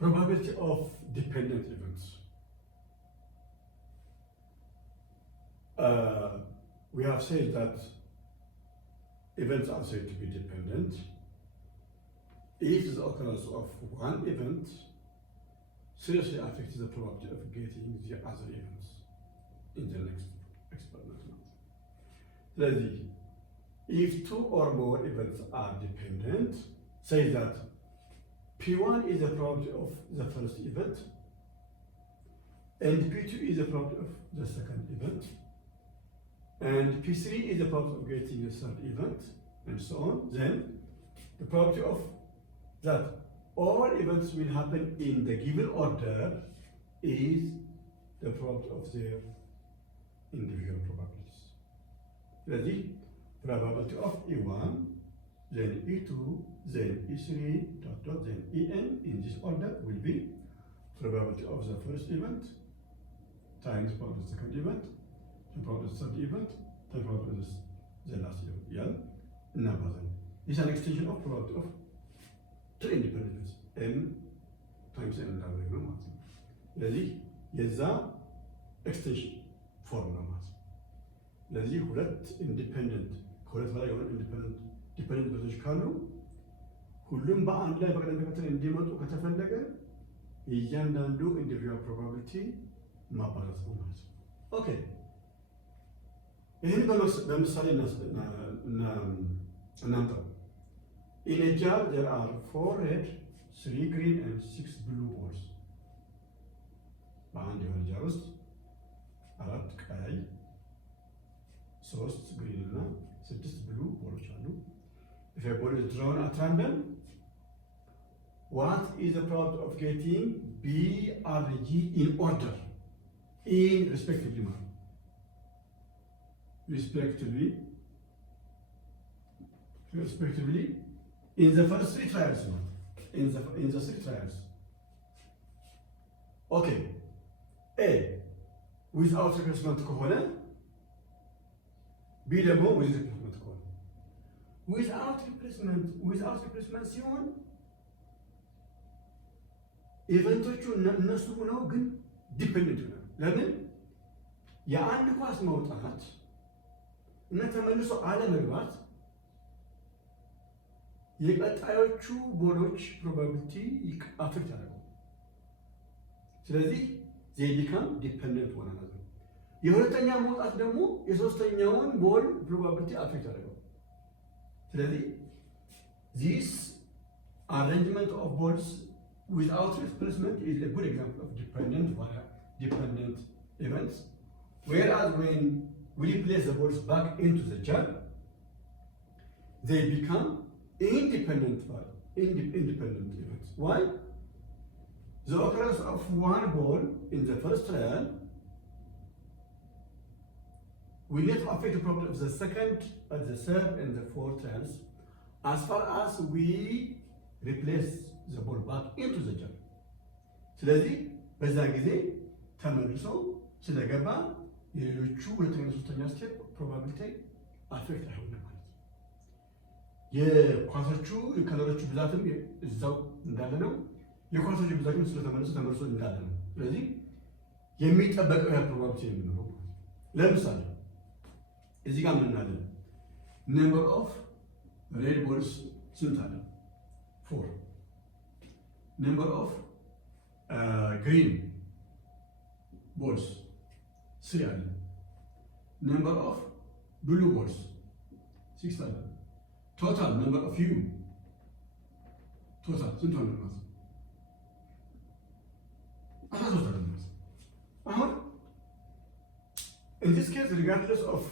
Probability of dependent events. We have said that events are said to be dependent if the occurrence of one event seriously affects the probability of getting the other events in the next experiment. Thirdly, if two or more events are dependent, say that P1 is the probability of the first event and P2 is the probability of the second event, and P3 is the probability of getting the third event, and so on. Then the probability of that all events will happen in the given order is the probability of their individual probabilities. Ready? Probability of E1, then E2, then E3, dot, dot, then En in this order will be probability of the first event times probability of the second event, the probability of the third event, the probability of the last event. Yeah? Number then. It's an extension of probability of two independent events. M times N እንዳደረግ ነው ማለት ነው። ስለዚህ የዛ ኤክስቴንሽን ፎርም ነው ማለት ነው። ስለዚህ ሁለት ኢንዲፔንደንት ከሁለት በላይ የሆነ ዲፔንደንት ኢቨንቶች ካሉ ሁሉም በአንድ ላይ በቅደም ተከተል እንዲመጡ ከተፈለገ እያንዳንዱ ኢንዲቪጁዋል ፕሮባቢሊቲ ማባዛት ነው ማለት ነው። ኦኬ ይህን በምሳሌ እናምጣው። In a jar, there are 4 red, 3 green, and 6 blue balls. በአንድ የሆነ ጃር ውስጥ 4 ቀይ፣ 3 ግሪን እና 6 ብሉ ቦሎች አሉ። If a ball is drawn at random, what is the probability of getting B, R, G in order? In respectively, respectively. In the first 3 trials, in the 3 trials. Okay. A without replacement ከሆነ B ደግሞ with replacement ከሆነ without replacement ሲሆን ኢቨንቶቹ እነሱ ሆነው ግን ዲፔንደንት ነው። ለምን የአንድ ኳስ መውጣት እና ተመልሶ አለመግባት የቀጣዮቹ ቦሎች ፕሮባቢሊቲ አፌክት ያደርጋል። ስለዚህ they become dependent one another። የሁለተኛ መውጣት ደግሞ የሶስተኛውን ቦል ፕሮባቢሊቲ አፌክት ያደርጋል። ስለዚህ this arrangement of balls without replacement is a good example of dependent events, whereas when we place the balls back into the jar, they become independent events. Why? The occurrence of one ball in the first trial will not affect the probability of the second, the third, and the fourth trials as far as we replace the ball back into the jar. ስለዚህ በዛ ጊዜ ተመልሶ ስለገባ የሌሎቹ ሁለተኛ ሶስተኛ ስቴፕ ፕሮባቢሊቲ አፌክት አይሆንም ማለት ነው። የኳሶቹ የከለሮቹ ብዛትም እዛው እንዳለ ነው። የኳሶቹ ብዛትም ተመልሶ እንዳለ ነው። ስለዚህ የሚጠበቀው ያ ፕሮባቢሊቲ የሚኖረው ለምሳሌ እዚህ ጋር ምን አለ? ነምበር ኦፍ ሬድ ቦልስ ስንት አለ? 4። ነምበር ኦፍ ግሪን ቦልስ 3 አለ። ነምበር ኦፍ ብሉ ቦልስ 6 አለ። ቶታል ነምበር ኦፍ ዩ ቶታል ስንት ሆነ ማለት ነው? 13 ሆነ ማለት ነው። አሁን in this case, regardless of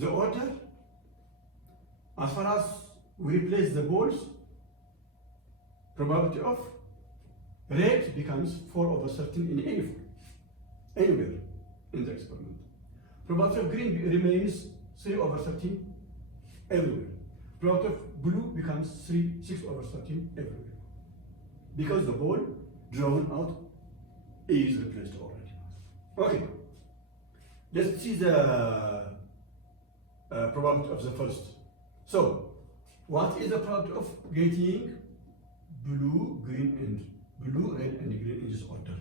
the order, as far as we replace the balls, probability of red becomes 4/13 in any form, anywhere in the experiment. Probability of green remains 3/13 everywhere. Probability of blue becomes 6/13 everywhere, because the ball drawn out is replaced already. Okay, let's see the probability of the first. So, what is the probability of getting blue, green, and blue, red, and green in this order.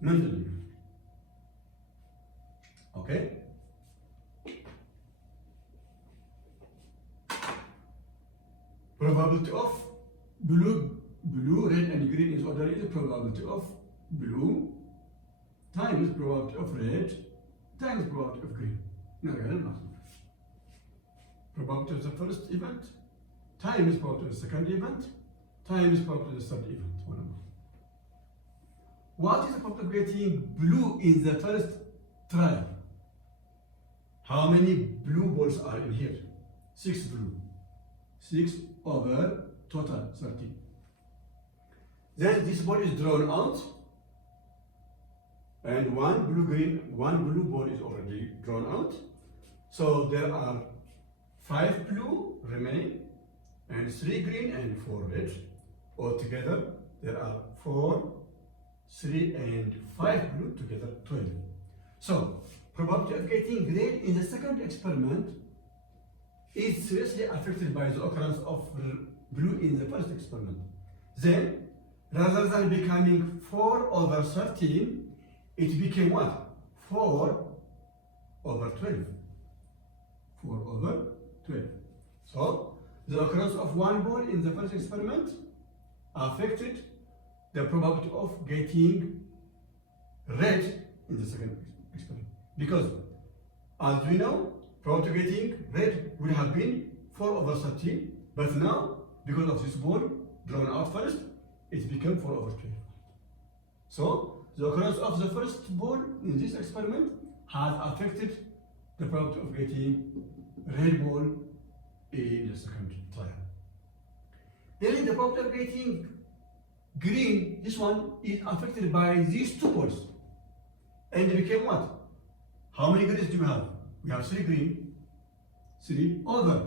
Mentally. Okay? Probability of blue, red, and green in this order is the probability of blue times probability of red times probability of green. Probability of the first event times probability of the second event times probability of the third event. What is the probability of getting blue in the first trial? How many blue balls are in here? 6 blue. 6 over total 30. Then this ball is drawn out, and one blue ball is already drawn out. So there are 5 blue remaining, and 3 green and 4 red. Altogether, there are 4, 3 and 5 blue, together 12. So, probability of getting red in the second experiment is seriously affected by the occurrence of blue in the first experiment. Then, rather than becoming 4 over 13, it became what? 4 over 12. 4 over 12. So, the occurrence of one ball in the first experiment affected the probability of getting red in the second experiment. Because, as we know, probability of getting red would have been 4 over 13, but now, because of this ball drawn out first, it became 4 over 12. So, the occurrence of the first ball in this experiment has affected the probability of getting red ball in the second trial. Then the probability of getting green, this one is affected by these 2 balls. And it became what? How many greens do we have? We have 3 green, 3 over.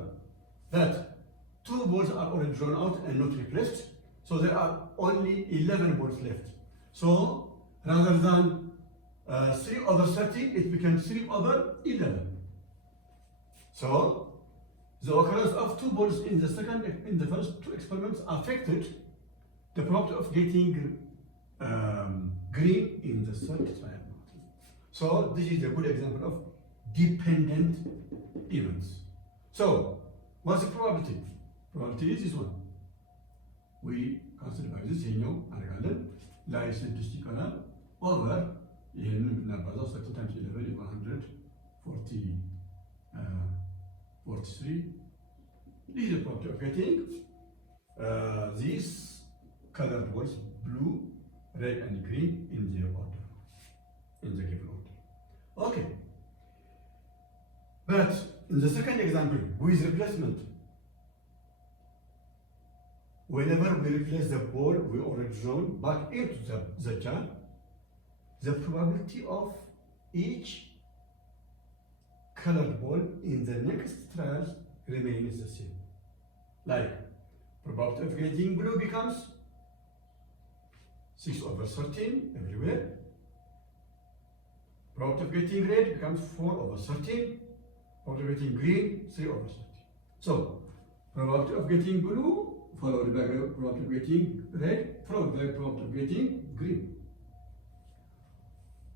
That 2 balls are already drawn out and not replaced. So there are only 11 balls left. So rather than 3 over 30, it became 3 over 11. So the occurrence of 2 balls in the first 2 experiments affected the probability of getting green in the third trial. So this is a good example of dependent events. So what's the probability? Probability is this one. We consider by this here ላይ 6 ይቀራል over ይሄንን ብናባዛው 30 times 11 is 143. This is the probability of getting these colored balls, blue, red, and green in their order, in the given order. Okay. But in the second example, with replacement, whenever we replace the ball we already drawn back into the jar, the probability of each colored ball in the next trials remains the same. Like, probability of getting blue becomes 6 over 13 everywhere. Probability of getting red becomes 4 over 13. Probability of getting green, 3 over 13. So, probability of getting blue followed by probability of getting red, followed by probability of getting green.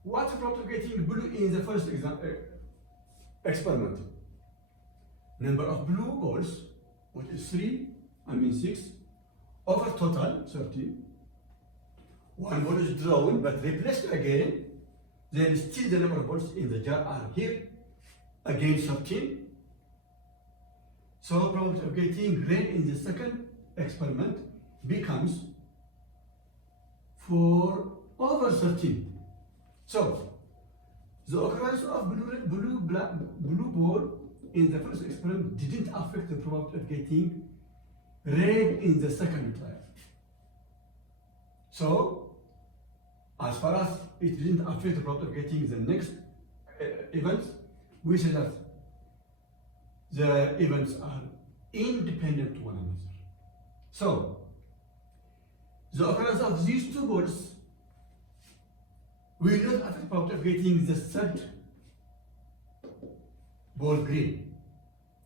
What's the probability of getting blue in the first experiment? Number of blue balls, which is 6, over total 13. One ball is drawn but replaced again, then still the number of balls in the jar are here, again 13. So probability of getting red in the second experiment becomes 4 over 13. So the occurrence of blue ball in the first experiment didn't affect the probability of getting red in the second trial. So as far as it didn't affect the probability of getting the next events, we say that the events are independent to one another. So, the occurrence of these 2 balls will not affect the probability of getting the third ball green.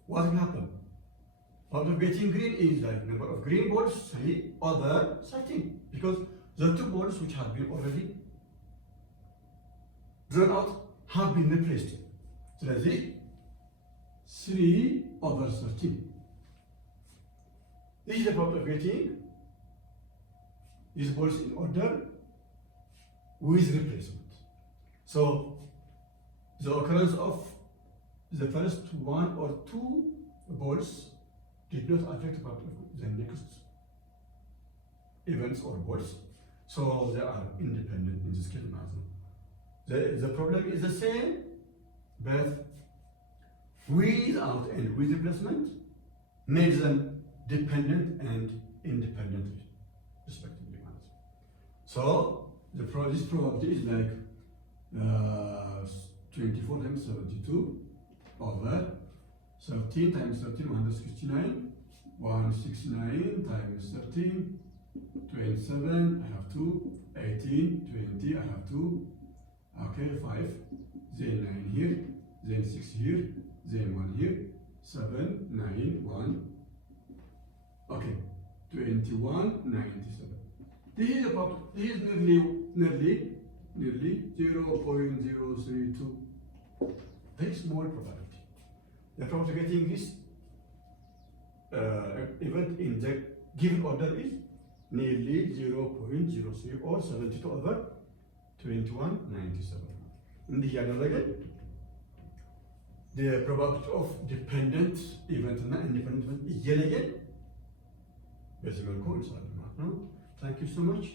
What will happen? Propagating green is like number of green balls 3 over 13 because the 2 balls which have been already drawn out have been replaced. So that's it. 3 over 13. This is the problem of getting these balls in order with replacement. So the occurrence of the first 1 or 2 balls did not affect the next events or balls. So they are independent in this case. The problem is the same, but without and with replacement makes them dependent and independent respectively. So this probability is like 24 times 72 over 13 times 13, 169, 169 times 13, 27, I have 2, 18, 20, I have 2, okay, 5, then 9 here, then 6 here, then 1 here, 7, 9, 1, okay, 21, 97. This is about, this is nearly 0.032, very small probability. The probability of getting this event in the given order is nearly 0.03 or 72 over 2197. እንዲህ ያደረገን the probability of dependent event እና independent event እየለየን በዚህ መልኩ እንሰራለን ማለት ነው። Thank you so much.